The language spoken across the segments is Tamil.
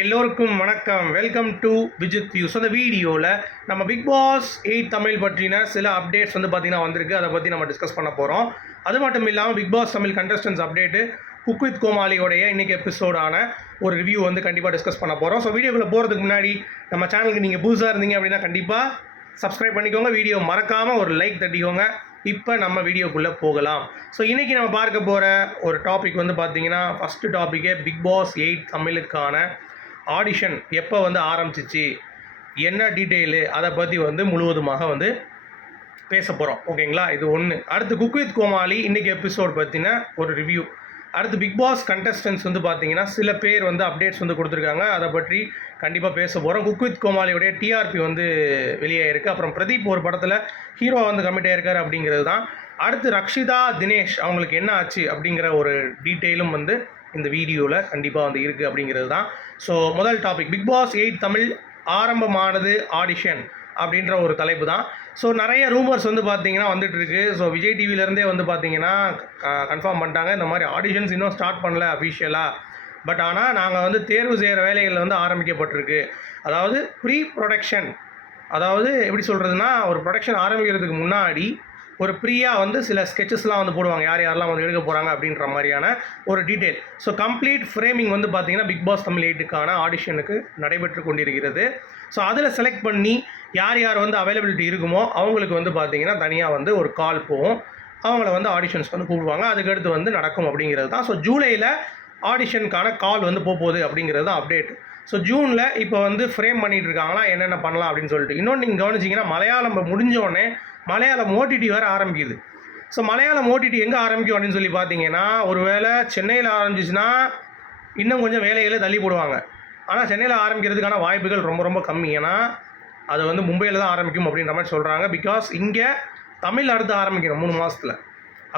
எல்லோருக்கும் வணக்கம். Welcome to Vijith views. அந்த வீடியோவில் நம்ம பிக் பாஸ் 8 தமிழ் பற்றின சில அப்டேட்ஸ் வந்து பார்த்திங்கன்னா வந்திருக்கு. அதை பற்றி நம்ம டிஸ்கஸ் பண்ண போகிறோம். அது மட்டும் இல்லாமல் big boss Tamil contestants update cook with கோமாளியோடைய இன்றைக்கி எபிசோடான ஒரு ரிவ்யூ வந்து கண்டிப்பாக டிஸ்கஸ் பண்ண போகிறோம். ஸோ வீடியோக்குள்ளே போகிறதுக்கு முன்னாடி நம்ம சேனலுக்கு நீங்கள் புதுசாக இருந்தீங்க அப்படின்னா கண்டிப்பாக சப்ஸ்கிரைப் பண்ணிக்கோங்க. வீடியோ மறக்காமல் ஒரு லைக் தட்டிக்கோங்க. இப்போ நம்ம வீடியோக்குள்ளே போகலாம். ஸோ இன்றைக்கி நம்ம பார்க்க போகிற ஒரு டாபிக் வந்து பார்த்திங்கன்னா ஃபஸ்ட்டு டாப்பிக்கே பிக் பாஸ் 8 தமிழுக்கான ஆடிஷன் எப்போ வந்து ஆரம்பிச்சிச்சு, என்ன டீட்டெயிலு, அதை பற்றி வந்து முழுவதுமாக வந்து பேச போகிறோம். ஓகேங்களா, இது ஒன்று. அடுத்து குக் வித் கோமாளி இன்றைக்கி எபிசோட் பற்றின ஒரு ரிவ்யூ. அடுத்து பிக் பாஸ் கண்டஸ்டன்ஸ் வந்து பார்த்தீங்கன்னா சில பேர் வந்து அப்டேட்ஸ் வந்து கொடுத்துருக்காங்க. அதை பற்றி கண்டிப்பாக பேச போகிறோம். குக் வித் கோமாளியோடைய டிஆர்பி வந்து வெளியே இருக்குது. அப்புறம் பிரதீப் ஒரு படத்தில் ஹீரோ வந்து கமிட் ஆகிருக்காரு அப்படிங்கிறது தான். அடுத்து ரக்ஷிதா தினேஷ் அவங்களுக்கு என்ன ஆச்சு அப்படிங்கிற ஒரு டீட்டெயிலும் வந்து இந்த வீடியோவில் கண்டிப்பாக வந்து இருக்குது அப்படிங்கிறது தான். ஸோ முதல் டாபிக், பிக் பாஸ் 8 தமிழ் ஆரம்பமானது ஆடிஷன் அப்படின்ற ஒரு தலைப்பு தான். ஸோ நிறைய ரூமர்ஸ் வந்து பார்த்தீங்கன்னா வந்துட்டுருக்கு. ஸோ விஜய் டிவிலேருந்தே வந்து பார்த்தீங்கன்னா கன்ஃபார்ம் பண்ணிட்டாங்க, இந்த மாதிரி ஆடிஷன்ஸ் இன்னும் ஸ்டார்ட் பண்ணல அஃபிஷியலாக. பட் ஆனால் நாங்கள் வந்து தேர்வு செய்கிற வேலைகள் வந்து ஆரம்பிக்கப்பட்டிருக்கு. அதாவது ப்ரீ ப்ரொடக்ஷன், அதாவது எப்படி சொல்கிறதுனா, ஒரு ப்ரொடக்ஷன் ஆரம்பிக்கிறதுக்கு முன்னாடி ஒரு ப்ரீயாக வந்து சில ஸ்கெச்சஸ்லாம் வந்து போடுவாங்க, யார் யாரெல்லாம் வந்து எடுக்க போகிறாங்க அப்படின்ற மாதிரியான ஒரு டீட்டெயில். ஸோ கம்ப்ளீட் ஃப்ரேமிங் வந்து பார்த்திங்கன்னா பிக் பாஸ் தமிழ் 8க்கான ஆடிஷனுக்கு நடைபெற்று கொண்டிருக்கிறது. ஸோ அதில் செலக்ட் பண்ணி யார் யார் வந்து அவைலபிலிட்டி இருக்குமோ அவங்களுக்கு வந்து பார்த்திங்கன்னா தனியாக வந்து ஒரு கால் போகும், அவங்கள வந்து ஆடிஷன்ஸ் வந்து கூப்பிடுவாங்க. அதுக்கடுத்து வந்து நடக்கும் அப்படிங்கிறது தான். ஸோ ஜூலையில் ஆடிஷனுக்கான கால் வந்து போகுது அப்படிங்கிறது தான் அப்டேட். ஸோ ஜூனில் இப்போ வந்து ஃப்ரேம் பண்ணிகிட்டு இருக்காங்களா, என்னென்ன பண்ணலாம் அப்படின்னு சொல்லிட்டு. இன்னொன்று நீங்கள் கவனிச்சிங்கன்னா மலையாளம் முடிஞ்சோடனே மலையாளம் ஓடிடி வேறு ஆரம்பிக்குது. ஸோ மலையாளம் ஓடிடி எங்கே ஆரம்பிக்கும் அப்படின்னு சொல்லி பார்த்தீங்கன்னா, ஒரு வேளை சென்னையில் ஆரம்பிச்சிச்சுன்னா இன்னும் கொஞ்சம் வேலைகளை தள்ளி போடுவாங்க. ஆனால் சென்னையில் ஆரம்பிக்கிறதுக்கான வாய்ப்புகள் ரொம்ப ரொம்ப கம்மி. ஏன்னா அது வந்து மும்பையில் தான் ஆரம்பிக்கும் அப்படின்ற மாதிரி சொல்கிறாங்க. பிகாஸ் இங்கே தமிழ் அடுத்து ஆரம்பிக்கணும் 3 மாதத்தில்,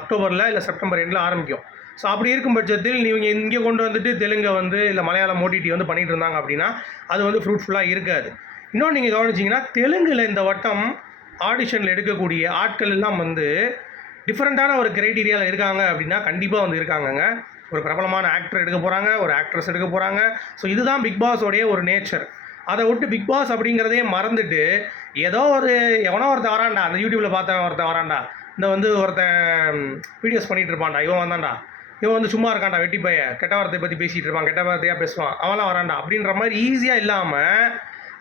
அக்டோபரில் இல்லை செப்டம்பர் எண்டில் ஆரம்பிக்கும். ஸோ அப்படி இருக்கும் பட்சத்தில் நீங்கள் இங்கே கொண்டு வந்துட்டு தெலுங்கை வந்து இல்லை மலையாளம் ஓடிடி வந்து பண்ணிகிட்டு இருந்தாங்க அப்படின்னா அது வந்து ஃப்ரூட்ஃபுல்லாக இருக்காது. இன்னொன்று நீங்கள் கவனிச்சிங்கன்னா தெலுங்கில் இந்த வட்டம் ஆடிஷனில் எடுக்கக்கூடிய ஆட்கள் எல்லாம் வந்து டிஃப்ரெண்ட்டான ஒரு க்ரைட்டீரியாவில் இருக்காங்க அப்படின்னா கண்டிப்பாக வந்து இருக்காங்கங்க. ஒரு பிரபலமான ஆக்டர் எடுக்க போகிறாங்க, ஒரு ஆக்ட்ரஸ் எடுக்க போகிறாங்க. ஸோ இதுதான் பிக் பாஸோடைய ஒரு நேச்சர். அதை விட்டு பிக் பாஸ் அப்படிங்கிறதே மறந்துட்டு ஏதோ ஒரு எவனோ ஒருத்தன் வரான்டா, அந்த யூடியூப்பில் பார்த்தவன் ஒருத்தன் வரான்டா, இந்த வந்து ஒருத்தன் வீடியோஸ் பண்ணிகிட்டு இருப்பான்டா, இவன் வந்தான்டா, இவன் வந்து சும்மா இருக்கான்டா, வெட்டி பைய கெட்ட வார்த்தையை பற்றி பேசிகிட்டு இருப்பான், கெட்ட வார்த்தையாக பேசுவான், அவன்லாம் வரான்டா அப்படின்ற மாதிரி ஈஸியாக இல்லாமல்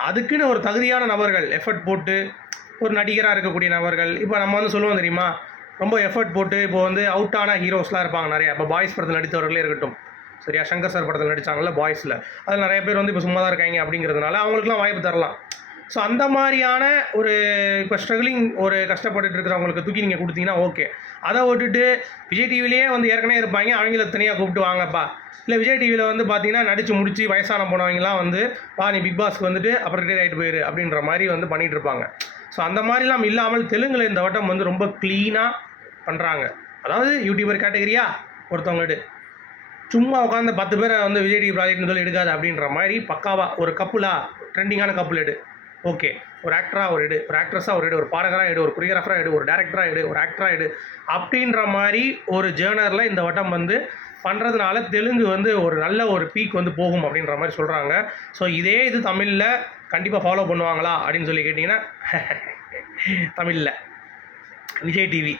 அதுக்குன்னு ஒரு தகுதியான நபர்கள் எஃபர்ட் போட்டு, ஒரு நடிகராக இருக்கக்கூடிய நபர்கள், இப்போ நம்ம வந்து சொல்லுவோம் தெரியுமா, ரொம்ப எஃபர்ட் போட்டு இப்போ வந்து அவுட்டான ஹீரோஸ்லாம் இருப்பாங்க நிறையா. இப்போ பாய்ஸ் படத்தில் நடித்தவர்களே இருக்கட்டும், சரியா, சங்கர் சார் படத்தில் நடித்தாங்கல்ல பாய்ஸில், அதில் நிறைய பேர் வந்து இப்போ சும்மா தான் இருக்காங்க அப்படிங்கிறதுனால அவங்களுக்குலாம் வாய்ப்பு தரலாம். ஸோ அந்த மாதிரியான ஒரு இப்போ ஸ்ட்ரகிளிங் ஒரு கஷ்டப்பட்டுட்டு இருக்கிறவங்களுக்கு தூக்கி நீங்கள் கொடுத்தீங்கன்னா ஓகே. அதை விட்டுட்டு விஜய் டிவிலேயே வந்து ஏற்கனவே இருப்பாங்க, அவங்கள தனியாக கூப்பிட்டு வாங்கப்பா, இல்லை விஜய் டிவியில் வந்து பார்த்தீங்கன்னா நடித்து முடித்து வயசான போனவங்கலாம் வந்து வா நீ பிக் பாஸ்க்கு வந்துட்டு அப்புறம் ரிட்டையர் ஆகிட்டு போயிரு அப்படின்ற மாதிரி வந்து பண்ணிகிட்டு இருப்பாங்க. ஸோ அந்த மாதிரிலாம் இல்லாமல் தெலுங்கில் இந்த வட்டம் வந்து ரொம்ப க்ளீனாக பண்ணுறாங்க. அதாவது யூடியூபர் கேட்டகரியா ஒருத்தவங்க சும்மா உட்காந்து 10 பேரை வந்து விஜய் டிவி ப்ராஜெக்ட்னு சொல்லி எடுக்காது அப்படின்ற மாதிரி பக்காவாக ஒரு கப்புலாக ட்ரெண்டிங்கான கப்புள் எடு, ஓகே, ஒரு ஆக்டராக ஒரு எடு, ஒரு ஆக்ட்ரஸாக ஒரு எடு, ஒரு பாடகராக எடு, ஒரு கொரியோகிராஃபராக எடு, ஒரு டேரக்டராக எடு, ஒரு ஆக்டராக எடு அப்படின்ற மாதிரி ஒரு ஜேர்னரில் இந்த வட்டம் வந்து பண்ணுறதுனால தெலுங்கு வந்து ஒரு நல்ல ஒரு பீக் வந்து போகும் அப்படின்ற மாதிரி சொல்கிறாங்க. ஸோ இதே இது தமிழில் கண்டிப்பாக ஃபாலோ பண்ணுவாங்களா அப்படின்னு சொல்லி கேட்டிங்கன்னா தமிழில் விஜய் டிவி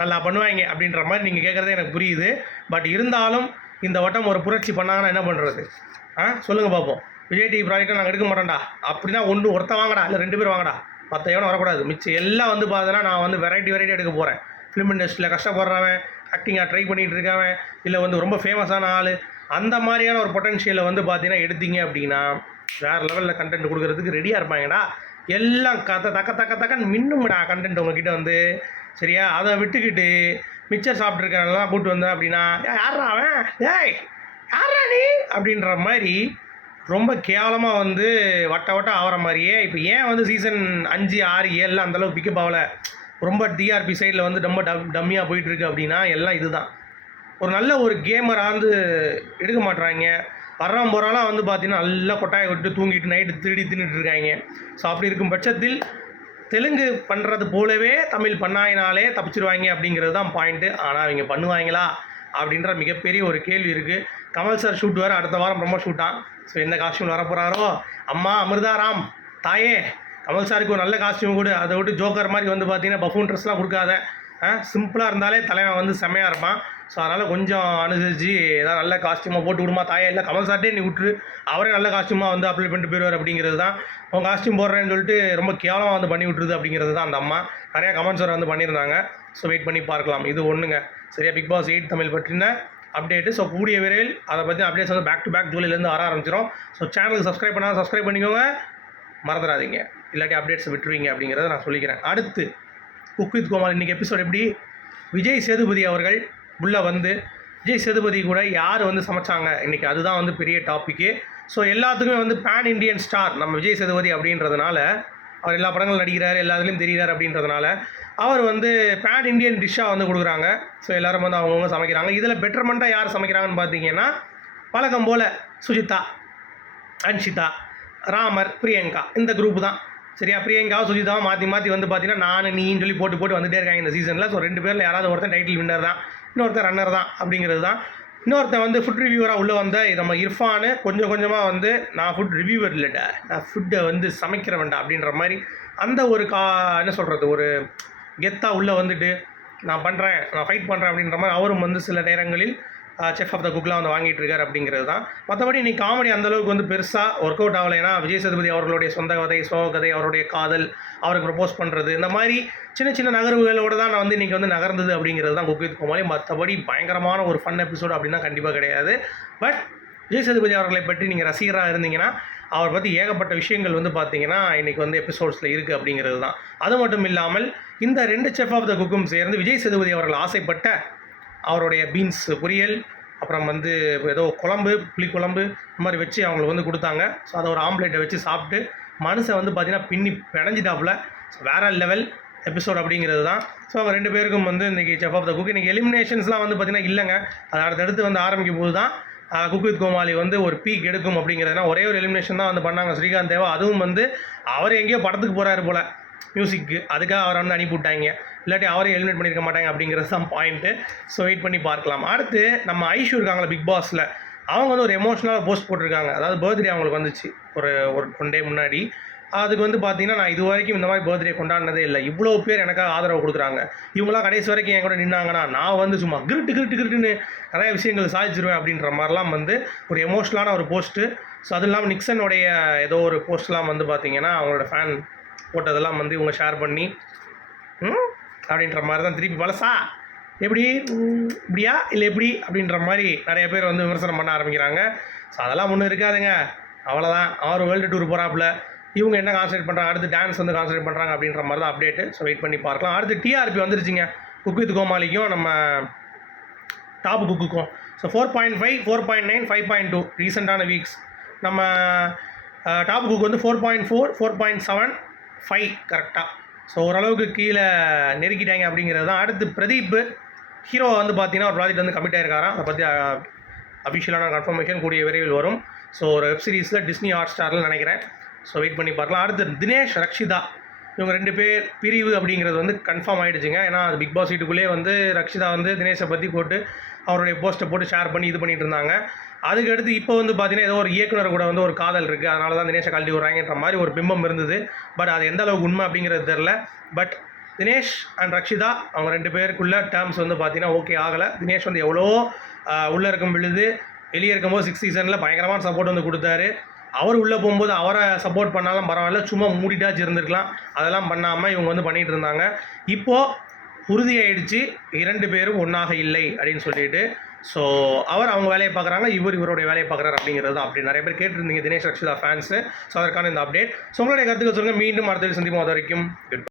நல்லா பண்ணுவாங்க அப்படின்ற மாதிரி நீங்கள் கேட்குறதே எனக்கு புரியுது. பட் இருந்தாலும் இந்த வட்டம் ஒரு புரட்சி பண்ணாங்கன்னா என்ன பண்ணுறது? சொல்லுங்கள் பார்ப்போம். விஜய் டிவி ப்ராஜெக்டை நாங்கள் எடுக்க மாட்டோம்டா அப்படின்னா ஒருத்தன் வாங்கடா, இல்லை 2 பேர் வாங்கடா, மற்ற எவனும் வரக்கூடாது. மிச்சம் எல்லாம் வந்து பார்த்தீங்கன்னா நான் வந்து வெரைட்டி எடுக்க போகிறேன். ஃபிலிம் இண்டஸ்ட்ரியில் கஷ்டப்படுறவன், ஆக்டிங்காக ட்ரை பண்ணிகிட்டு இருக்கவன், இல்லை வந்து ரொம்ப ஃபேமஸான ஆள், அந்த மாதிரியான ஒரு பொட்டன்ஷியலை வந்து பார்த்தீங்கன்னா எடுத்தீங்க அப்படின்னா வேறு லெவலில் கண்டென்ட் கொடுக்குறதுக்கு ரெடியாக இருப்பாங்கடா. எல்லாம் தக்கன்னு மின்னும்டா கண்டென்ட் உங்ககிட்ட வந்து, சரியா? அதை விட்டுக்கிட்டு மிச்சர் சாப்பிட்ருக்காங்கலாம் கூப்பிட்டு வந்தேன் அப்படின்னா யாரா அவன், ஏய் யாரா நீ அப்படின்ற மாதிரி ரொம்ப கேவலமாக வந்து வட்ட ஆகிற மாதிரியே. இப்போ ஏன் வந்து சீசன் 5, 6, 7 அந்தளவுக்கு பிக்கப் ஆகலை, ரொம்ப டிஆர்பி சைடில் வந்து ரொம்ப டம்மியாக போயிட்டுருக்கு அப்படின்னா எல்லாம் இதுதான். ஒரு நல்ல ஒரு கேமராக வந்து எடுக்க மாட்டுறாங்க. வர்றவன் போகிறவெல்லாம் வந்து பார்த்தீங்கன்னா நல்லா கொட்டாயை விட்டு தூங்கிட்டு நைட்டு திருடி தின்னுட்டு இருக்காங்க. ஸோ அப்படி இருக்கும் பட்சத்தில் தெலுங்கு பண்ணுறது போலவே தமிழ் பண்ணாயினாலே தப்பிச்சிருவாங்க அப்படிங்கிறது தான் பாயிண்ட்டு. ஆனால் அவங்க பண்ணுவாங்களா அப்படின்ற மிகப்பெரிய ஒரு கேள்வி இருக்குது. கமல் சார் ஷூட் வேறு அடுத்த வாரம் ரொம்ப ஷூட்டான். ஸோ எந்த காஸ்டியூம் வர போகிறாரோ, அம்மா அமிர்தாராம் தாயே கமல் சாருக்கு ஒரு நல்ல காஸ்டியூம் கொடு, அதை விட்டு ஜோக்கர் மாதிரி வந்து பார்த்தீங்கன்னா பஃபூன் ட்ரெஸ்லாம் கொடுக்காத. சிம்பிளாக இருந்தாலே தலைவன் வந்து செம்மையாக இருப்பான். ஸோ அதனால் கொஞ்சம் அனுசரித்து ஏதாவது நல்ல காஸ்டியூமாக போட்டு விடுமா தாயே, இல்லை கமல் சார்ட்டே நீ விட்டுரு, அவரே நல்ல காஸ்டியூமாக வந்து அப்ளை பண்ணிட்டு போயிடுவார் அப்படிங்கிறது தான். உன் காஸ்டியூம் போடுறேன்னு சொல்லிட்டு ரொம்ப கேவலமாக வந்து பண்ணி விட்டுருது அப்படிங்கிறது தான் அந்த அம்மா. நிறையா கமெண்ட்ஸ் வர வந்து பண்ணியிருந்தாங்க. ஸோ வெயிட் பண்ணி பார்க்கலாம். இது ஒன்றுங்க சரியா பிக் பாஸ் 8 தமிழ் பற்றின அப்டேட்டு. ஸோ கூடிய விரைவில் அதை பற்றி அப்டேட்ஸ் வந்து பேக் டு பேக் ஜூலைலேருந்து வர ஆரம்பிச்சிடும். ஸோ சேனலுக்கு சப்ஸ்கிரைப் பண்ணால் சப்ஸ்கிரைப் பண்ணிக்கோங்க, மறந்துடாதீங்க, இல்லாட்டி அப்டேட்ஸ் விட்டுருவீங்க அப்படிங்கிறத நான் சொல்லிக்கிறேன். அடுத்து குக் வித் கோமாளி இன்றைக்கி எபிசோட் எப்படி, விஜய் சேதுபதி அவர்கள் உள்ளே வந்து விஜய் சேதுபதி கூட யார் வந்து சமைச்சாங்க இன்றைக்கி, அதுதான் வந்து பெரிய டாப்பிக்கு. ஸோ எல்லாத்துக்குமே வந்து பேன் இண்டியன் ஸ்டார் நம்ம விஜய் சேதுபதி அப்படின்றதுனால, அவர் எல்லா படங்களும் நடிக்கிறார், எல்லாத்துலேயும் தெரிகிறார் அப்படின்றதுனால அவர் வந்து பேன் இண்டியன் டிஷ்ஷாக வந்து கொடுக்குறாங்க. ஸோ எல்லோரும் வந்து அவங்கவுங்க சமைக்கிறாங்க. இதில் பெட்டர்மெண்ட்டாக யார் சமைக்கிறாங்கன்னு பார்த்தீங்கன்னா, பழக்கம் போல் சுஜிதா, அன்ஷிதா, ராமர், பிரியங்கா இந்த குரூப் தான் சரியா. பிரியங்காவும் சுஜிதாவும் மாற்றி மாற்றி வந்து பார்த்தீங்கன்னா நான் நீன்னு சொல்லி போட்டு வந்துகிட்டே இருக்காங்க இந்த சீசனில். ஸோ 2 பேரில் யாராவது ஒருத்தன் டைட்டில் வின்னர் தான், இன்னொருத்தர் ரன்னர் தான் அப்படிங்கிறது தான். இன்னொருத்தன் வந்து ஃபுட் ரிவ்யூவராக உள்ளே வந்த நம்ம இர்ஃபானு கொஞ்சம் கொஞ்சமாக வந்து நான் ஃபுட் ரிவ்யூவர் இல்லைடா, நான் ஃபுட்டை வந்து சமைக்கிறவன்டா அப்படின்ற மாதிரி அந்த ஒரு என்ன சொல்கிறது, ஒரு கெத்தாக உள்ளே வந்துட்டு நான் பண்ணுறேன், நான் ஃபைட் பண்ணுறேன் அப்படின்ற மாதிரி அவரும் வந்து சில நேரங்களில் செஃப் ஆஃப் த குக்லாம் வந்து வாங்கிட்டு இருக்கார் அப்படிங்கிறது தான். மற்றபடி இன்றைக்கி காமெடி அந்தளவுக்கு வந்து பெருசாக ஒர்க் அவுட் ஆகலை. ஏன்னா விஜய் சேதுபதி அவர்களுடைய சொந்த கதை, சோக கதை, அவருடைய காதல், அவருக்கு ப்ரப்போஸ் பண்ணுறது, இந்த மாதிரி சின்ன சின்ன நகர்வுகளோடு தான் நான் வந்து இன்றைக்கி வந்து நகர்ந்தது அப்படிங்கிறது தான் குக் வித் கோமாளி. மற்றபடி பயங்கரமான ஒரு ஃபன் எபிசோடு அப்படின்னா கண்டிப்பாக கிடையாது. பட் விஜய் சேதுபதி அவர்களை பற்றி நீங்கள் ரசிகராக இருந்தீங்கன்னா அவரை பற்றி ஏகப்பட்ட விஷயங்கள் வந்து பார்த்தீங்கன்னா இன்றைக்கி வந்து எபிசோட்ஸில் இருக்குது அப்படிங்கிறது தான். அது மட்டும் இல்லாமல் இந்த 2 செஃப் ஆஃப் த குக்கும் சேர்ந்து விஜய் சேதுபதி அவர்கள் ஆசைப்பட்ட அவருடைய பீன்ஸ் பொரியல், அப்புறம் வந்து ஏதோ குழம்பு, புளிக்குழம்பு இந்த மாதிரி வச்சு அவங்களுக்கு வந்து கொடுத்தாங்க. ஸோ அதை ஒரு ஆம்லேட்டை வச்சு சாப்பிட்டு மனுஷன் வந்து பார்த்திங்கன்னா பின்னி பிணைஞ்சிட்டாப்புல. ஸோ வேறு லெவல் எபிசோட் அப்படிங்கிறது தான். ஸோ அவங்க 2 பேருக்கும் வந்து இன்றைக்கி செஃப் ஆஃப் த குக் இன்றைக்கி எலிமினேஷன்ஸ்லாம் வந்து பார்த்திங்கன்னா இல்லைங்க, அது அடுத்தடுத்து வந்து ஆரம்பிக்கும் போது தான் குக் வித் கோமாளி வந்து ஒரு பீக் எடுக்கும் அப்படிங்கிறதுனா ஒரே ஒரு எலிமினேஷன் தான் வந்து பண்ணாங்க ஸ்ரீகாந்த் தேவா. அதுவும் வந்து அவர் எங்கேயோ படத்துக்கு போகிறாரு போல் மியூசிக்கு, அதுக்காக அவரை வந்து அனுப்பிவிட்டாங்க, இல்லாட்டி அவரே எலிமினேட் பண்ணியிருக்க மாட்டாங்க அப்படிங்கிறது தான் பாயிண்ட்டு. ஸோ வெயிட் பண்ணி பார்க்கலாம். அடுத்து நம்ம ஐஷு இருக்காங்களா பிக் பாஸில், அவங்க வந்து ஒரு எமோஷ்னலாக போஸ்ட் போட்டிருக்காங்க. அதாவது பர்த்டே அவங்களுக்கு வந்துச்சு ஒரு 1 டே முன்னாடி. அதுக்கு வந்து பார்த்தீங்கன்னா நான் இது வரைக்கும் இந்த மாதிரி பர்த்டே கொண்டாடினதே இல்லை, இவ்வளோ பேர் எனக்காக ஆதரவு கொடுக்குறாங்க, இவங்களாம் கடைசி வரைக்கும் என் கூட நின்னாங்கன்னா நான் வந்து சும்மா கிருட்டுன்னு நிறைய விஷயங்கள் சாதிச்சிருவேன் அப்படின்ற மாதிரிலாம் வந்து ஒரு எமோஷ்னலான ஒரு போஸ்ட்டு. ஸோ அது இல்லாமல் நிக்சனுடைய ஏதோ ஒரு போஸ்ட்லாம் வந்து பார்த்திங்கன்னா அவங்களோட ஃபேன் போட்டதெல்லாம் வந்து இவங்க ஷேர் பண்ணி அப்படின்ற மாதிரி தான் திருப்பி பழசா எப்படி இப்படியா இல்லை எப்படி அப்படின்ற மாதிரி நிறைய பேர் வந்து விமர்சனம் பண்ண ஆரம்பிக்கிறாங்க. ஸோ அதெல்லாம் ஒன்றும் இருக்காதுங்க, அவ்வளோதான். அவர் வேர்ல்டு டூர் போகிறாப்புல, இவங்க என்ன கான்சன்ட்ரேட் பண்ணுறாங்க, அடுத்து டான்ஸ் வந்து கான்சன்ட்ரேட் பண்ணுறாங்க அப்படின்ற மாதிரி தான் அப்டேட்டு. ஸோ வெயிட் பண்ணி பார்க்கலாம். அடுத்து டிஆர்பி வந்துருச்சுங்க குக் வித் கோமாளிக்கும் நம்ம டாப் குக்குக்கும். ஸோ 4.5, 4.9, 5.2 ரீசெண்டான வீக்ஸ். நம்ம டாப் குக் வந்து 4.4, 4.7, 5 கரெக்டாக. ஸோ ஓரளவுக்கு கீழே நெருக்கிட்டாங்க அப்படிங்கிறது தான். அடுத்து பிரதீப் ஹீரோ வந்து பார்த்தீங்கன்னா ஒரு ப்ராஜெக்ட் வந்து கமிட் ஆகிருக்காராம், அதை பற்றி அஃபிஷியலான கன்ஃபர்மேஷன் கூடிய விரைவில் வரும். ஸோ ஒரு வெப் சீரிஸில் டிஸ்னி ஹாட் ஸ்டாரில் நினைக்கிறேன். ஸோ வெயிட் பண்ணி பார்க்கலாம். அடுத்து தினேஷ், ரக்ஷிதா இவங்க 2 பேர் பிரிவு அப்படிங்கிறது வந்து கன்ஃபார்ம் ஆகிடுச்சுங்க. ஏன்னா அது பிக் பாஸ் வீட்டுக்குள்ளேயே வந்து ரக்ஷிதா வந்து தினேஷை பற்றி போட்டு அவருடைய போஸ்ட்டை போட்டு ஷேர் பண்ணி இது பண்ணிட்டு இருந்தாங்க. அதுக்கடுத்து இப்போ வந்து பார்த்தீங்கன்னா ஏதோ ஒரு இயக்குனர் கூட வந்து ஒரு காதல் இருக்குது, அதனால தான் தினேஷை கழட்டி விட்றாங்கன்ற மாதிரி ஒரு பிம்பம் இருந்தது. பட் அது எந்த அளவுக்கு உண்மை அப்படிங்கிறது தெரில. பட் தினேஷ் அண்ட் ரக்ஷிதா அவங்க 2 பேருக்குள்ள டேர்ம்ஸ் வந்து பார்த்தீங்கன்னா ஓகே ஆகலை. தினேஷ் வந்து எவ்வளோ உள்ளே இருக்கும் பொழுது வெளியே இருக்கும்போது 6 சீசனில் பயங்கரமான சப்போர்ட் வந்து கொடுத்தாரு. அவர் உள்ளே போகும்போது அவரை சப்போர்ட் பண்ணாலும் பரவாயில்ல, சும்மா மூடிட்டாச்சு இருந்திருக்கலாம். அதெல்லாம் பண்ணாமல் இவங்க வந்து பண்ணிகிட்டு இருந்தாங்க. இப்போது உறுதியாயிடுச்சு 2 பேரும் ஒன்றாக இல்லை அப்படின்னு சொல்லிட்டு. ஸோ அவர் அவங்க வேலையை பார்க்குறாங்க, இவருடைய வேலையை பார்க்குறாரு அப்படிங்கிறது தான். அப்படி நிறைய பேர் கேட்டிருந்தீங்க தினேஷ் ரக்ஷிதா ஃபேன்ஸு. ஸோ அதற்கான இந்த அப்டேட். ஸோ உங்களுடைய கருத்துக்கள் சொல்லுங்கள். மீண்டும் அடுத்த சந்திப்போம். அது வரைக்கும் குட்.